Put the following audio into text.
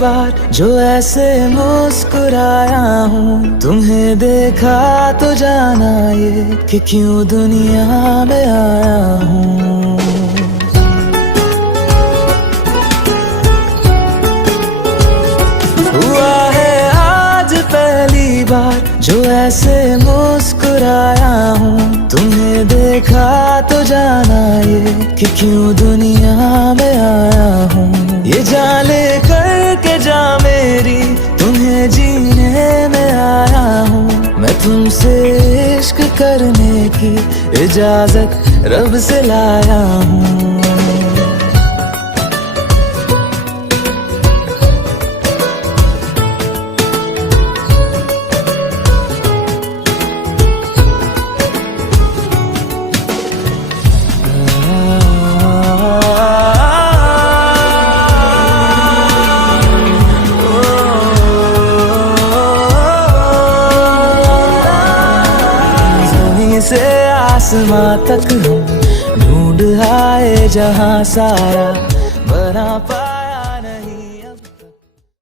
बार जो ऐसे मुस्कुराया हूँ, तुम्हें देखा तो जाना ये कि क्यों दुनिया में आया हूँ। हुआ है आज पहली बार जो ऐसे मुस्कुराया हूँ, तुम्हें देखा तो जाना ये कि क्यों दुनिया में आया हूँ। ये जान ले करके जा मेरी, तुम्हें जीने में आया हूँ। मैं तुमसे इश्क करने की इजाजत रब से लाया हूँ। से आसमां तक हम ढूंढ आए जहां सारा बना पा